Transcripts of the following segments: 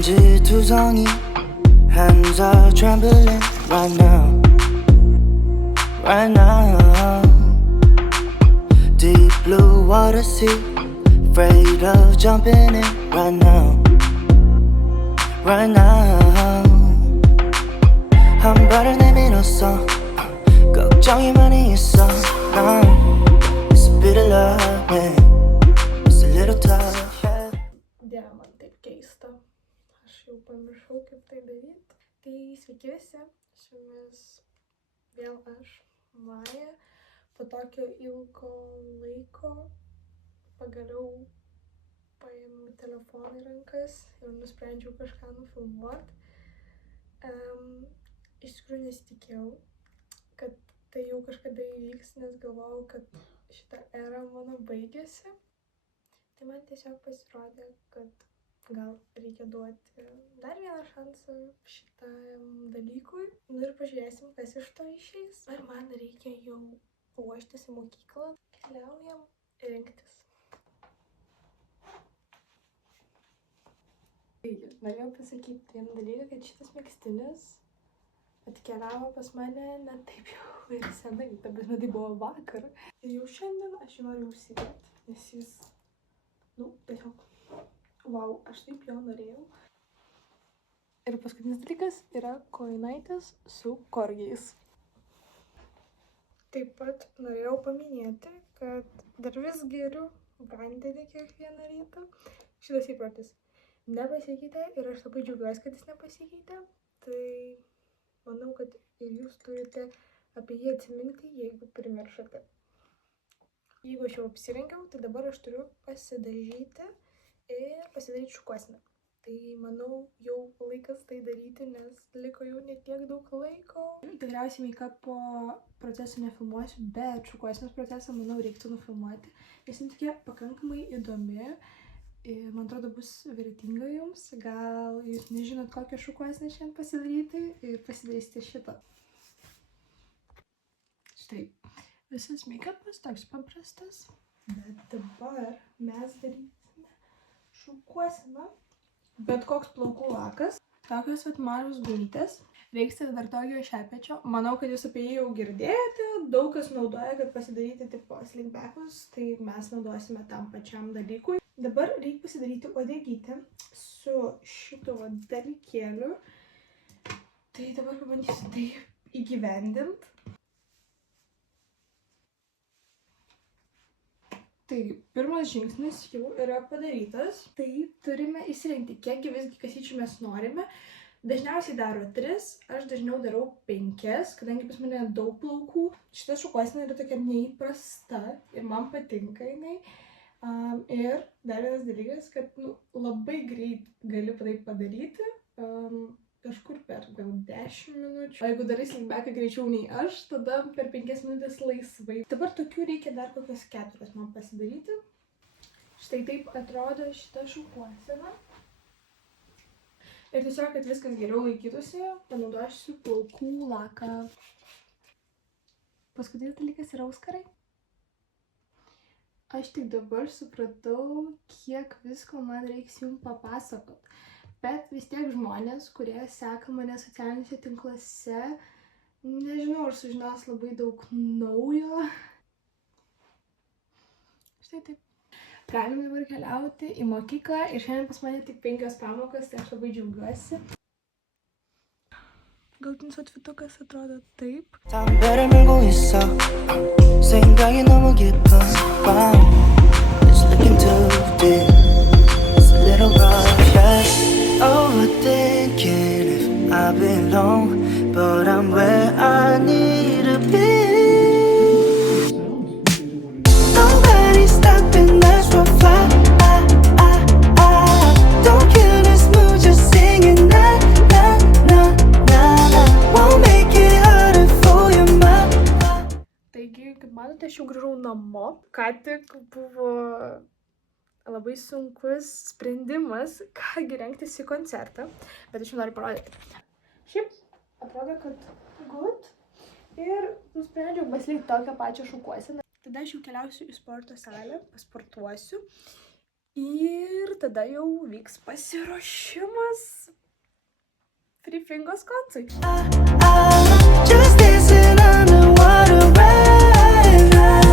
천지투성이 hands are trembling right now, right now. Deep blue water sea, afraid of jumping in right now, right now. 한 발을 내밀었어, 걱정이 많이 있어. It's a bit of love, man. It's a little tough, yeah. Dieve, man taip keista. Aš jau pamiršau, kaip tai daryti. Tai sveiki visi, su jumis vėl aš, Maja. Po tokio ilgo laiko pagaliau paėmiau telefoną į rankas ir nusprendžiau kažką nufilmuoti. Iš tikrųjų nesitikėjau, kad tai jau kažkada įvyks, nes galvojau, kad šita era mano baigėsi. Tai man tiesiog pasirodė, kad gal reikia duoti dar vieną šansą šitam dalykui. Nu ir pažiūrėsim, kas iš to išeis. Ar man reikia jau ruoštis į mokyklą. Keliaujam rinktis. Norėjau pasakyti vieną dalyką, kad šitas megztinis atkeliavo pas mane ne taip jau ir senai, ta prasme tai buvo vakar. Ir jau šiandien aš jį noriu užsidėti, nes jis, tiesiog, wow, aš taip jo norėjau. Ir paskutinis dalykas yra kojinaitės su korgiais. Taip pat norėjau paminėti, kad dar vis geriu vandenį kiekvieną rytą. Šitas įprotis nepasikeitė ir aš labai džiaugiuosi, kad jis nepasikeitė. Tai manau, kad ir jūs turite apie jį atsiminti, jeigu primiršote. Jeigu aš jau apsirengiau, tai dabar aš turiu pasidažyti ir pasidaryti šukuoseną. Tai manau, jau laikas tai daryti, nes liko jau netiek daug laiko. Tikriausiai make-upo procesą nefilmuosiu, bet šukuosenos procesą, manau, reiktų nufilmuoti. Nes jin tokia pakankamai įdomi. Man atrodo, bus vertinga jums. Gal jūs nežinot, kokią šukuoseną šiandien pasidaryti ir pasidarysite šitą. Štai, visas make-upas toks paprastas. Bet dabar mes darysime šukuoseną. Bet koks plaukų lakas. Tokios mažos gulytės. Reiksite dar tokio šepečio. Manau, kad jūs apie jį jau girdėjote. Daug kas naudoja, kad pasidaryti tipo slickbackus. Tai mes naudosime tam pačiam dalykui. Dabar reikia pasidaryti uodegytę su šitu dalykėliu. Tai dabar pabandysiu tai įgyvendint. Tai pirmas žingsnis jau yra padarytas. Tai turime įsirinkti, kiekgi visgi kasyčių mes norime. Dažniausiai daro 3, aš dažniau darau 5, kadangi pas mane daug plaukų. Šita šukuosenė yra tokia neįprasta ir man patinka jinai. Ir dar vienas dalykas, kad labai greit gali tai padaryti, kažkur per gal 10 minučių. O jeigu darai slickbacką greičiau nei aš, tada per 5 minutės laisvai. Dabar tokių reikia dar kokias 4 man pasidaryti. Štai taip atrodo šita šukuosena. Ir tiesiog, kad viskas geriau laikytųsi, panaudosiu plaukų laką. Paskutinis dalykas yra auskarai. Aš tik dabar supratau, kiek visko man reiks jums papasakot. Bet vis tiek žmonės, kurie seka mane socialiniuose tinkluose, nežinau, ar sužinos labai daug naujo. Štai taip. Galim dabar keliauti į mokyklą ir šiandien pas mane tik 5 pamokas, tai aš labai džiaugiuosi. Galutinis outfitukas atrodo taip. 담배를 물고 있어 생각이 너무 깊은 밤 It's looking too deep It's a little rough, yeah Overthinking if I belong But I'm where I need to be Nobody's stopping us from flying Don't kill this mood just singing na na na na na Won't make it harder for your mind Taigi, kaip matote, aš jau grįžau namo. Ką tik buvo labai sunkus sprendimas, kągi rengtis į koncertą, bet aš jau noriu parodyti. Šiaip atrodo, kad good. Ir nusprendžiau pasilikti tokią pačią šukuoseną. Tada aš jau keliausiu į sporto salę, pasportuosiu Ir tada jau vyks pasiruošimas Free Fingos koncui. Just dancing underwater right now.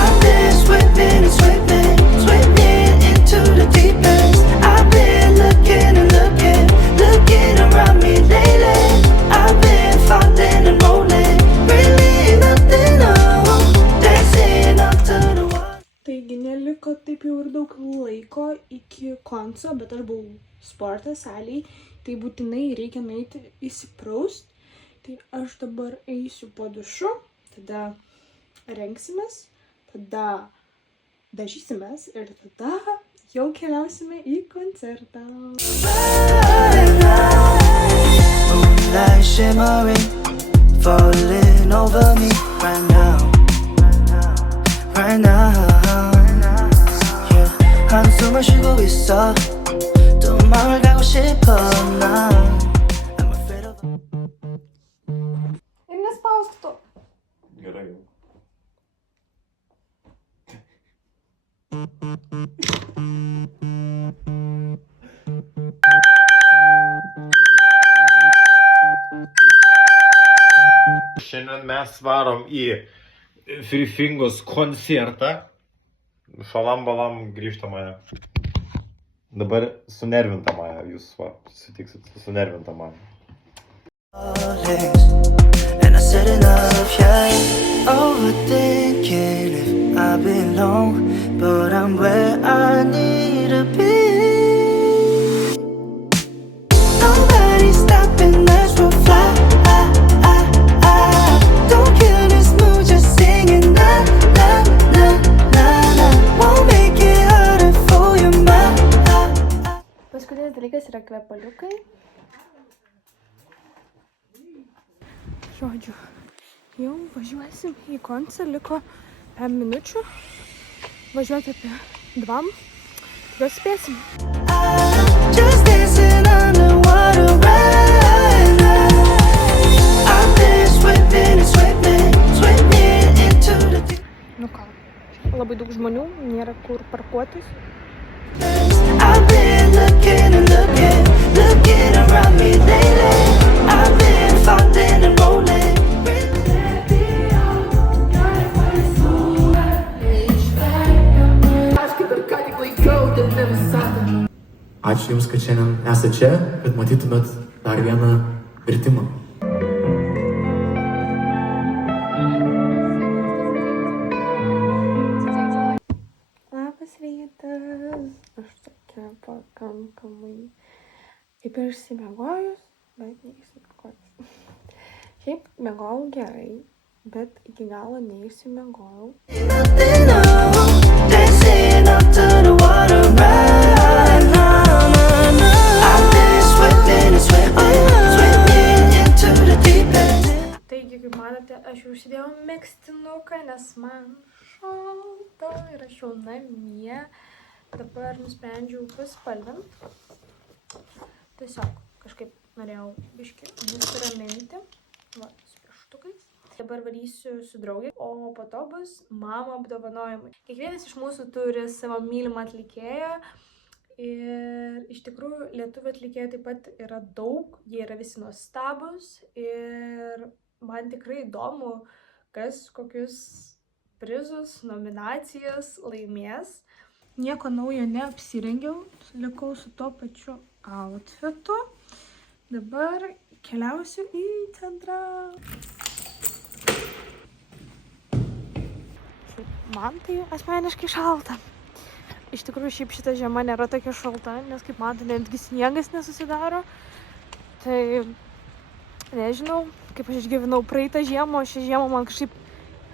I've been swimming and swimming, swimming into the deep end. I've been looking and looking, looking around me lately. I've been falling and rolling, really nothing new. Dancing up to the water. Taigi neliko taip jau ir daug laiko iki konco, bet aš buvau sporto salėj, tai būtinai reikia nueiti įsipraust. Tai aš dabar eisiu po dušu, tada rengsimės, tada dažysimės ir tada jau keliausime į koncertą. Moonlight shimmering, falling over me right now, right now. Yeah, 한숨을 쉬고 있어. 또 마음을 가고 싶어 난. I'm afraid of. Ir nespausk to. Gerai. Šiandien mes varom į Free Fingos koncertą. Šalam balam grįžtamąją. Dabar sunervintamąją jūs sutiksit su sunervintamąją. And I said enough, yeah. Overthinking if I belong, but I'm where I need to be. Nobody's stopping us, we'll fly. Don't kill this mood, just singing na na na na na. Won't make it harder for your mind. Paskutinis dalykas yra kvepaliukai. Žodžiu, jau važiuosim į koncertą, liko 5 minučių. Važiuoti apie 2. Tikiuosi spėsim. Just dancing underwater right now. I've been swimming and swimming, swimming into the deep. Nu ką, labai daug žmonių, nėra kur parkuotis. I've been looking and looking, looking around me lately. I've been falling and rolling. Ačiū Jums, kad šiandien esate čia, kad matytumėt dar vieną vertimą. Labas rytas. Aš tokia pakankamai kaip ir išsimiegojus, bet neišsimiegojus. Šiaip miegojau gerai, bet iki galo neišsimiegojau. Nothing new, dancing up to the water right now. I've been swimming and swimming, swimming into the deep end. Taigi, kaip matote, aš jau užsidėjau megztinuką, nes man šalta ir aš jau namie. Dabar nusprendžiau paspalvinti. Tiesiog kažkaip norėjau biškį nusiraminti. Va, su pieštukais. Dabar varysiu su draugė, o po to bus mamo apdovanojimai. Kiekvienas iš mūsų turi savo mylimą atlikėją. Ir iš tikrųjų lietuvių atlikėjų taip pat yra daug, jie yra visi nuostabus ir man tikrai įdomu, kas kokius prizus, nominacijas laimės. Nieko naujo neapsirengiau, likau su tuo pačiu outfitu. Dabar keliausiu į centrą. Man tai asmeniškai šalta. Iš tikrųjų, šiaip šita žiema nėra tokia šalta, nes kaip matote, netgi sniegas nesusidaro. Tai nežinau, kaip aš išgyvenau praeitą žiemą, o šią žiemą man kažkaip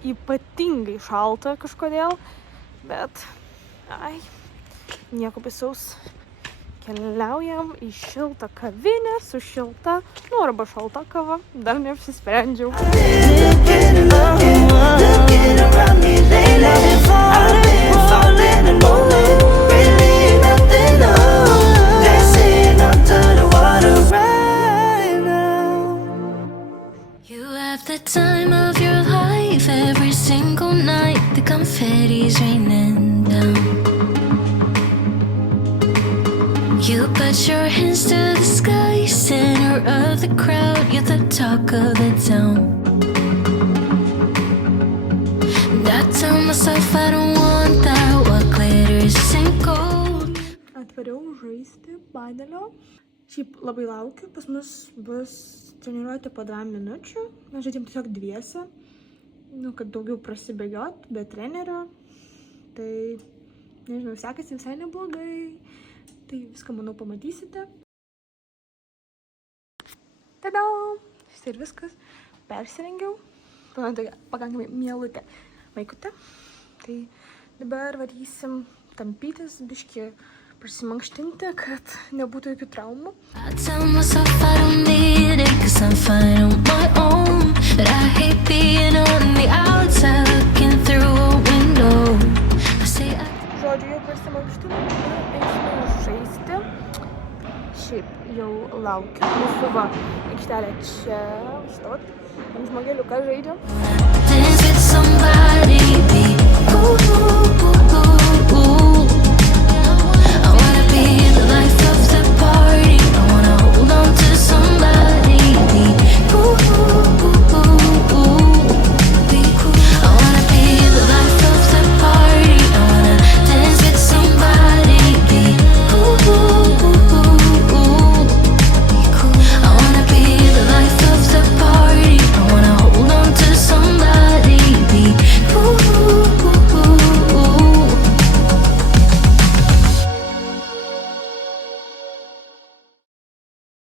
ypatingai šalta kažkodėl. Bet, nieko baisaus. Keliaujam į šiltą kavinę su šilta, arba šalta kava. Dar neapsisprendžiau. You have the time of your life every single night. The confetti's raining down. Put your hands to the sky, center of the crowd. You're the talk of the town. And I tell myself I don't want that. What glitters and gold. Atvariau žaisti padelio. Šiaip labai laukiu, pas mus bus treniruotė po 2 minučių. Mes žaidžiam tiesiog dviese, kad daugiau prasibėgiot, be trenerio. Tai, nežinau, sekasi visai neblogai. Tai viską, manau, pamatysite. Tada! Štai ir viskas. Persirengiau. Tokia pakankamai mielutė vaikutė. Tai dabar varysim tampytis, biškį prasimankštinti, kad nebūtų jokių traumų. I tell myself I don't need it, 'cause I'm fine on my own. But I hate being on the outside, looking through a window. I say I Žodžiu, jau prasimankštinu, eisime žaisti. Šiaip jau laukiu. Mūsų va, aikštelė čia, štot. Tam žmogeliuką žaidžiam. dance with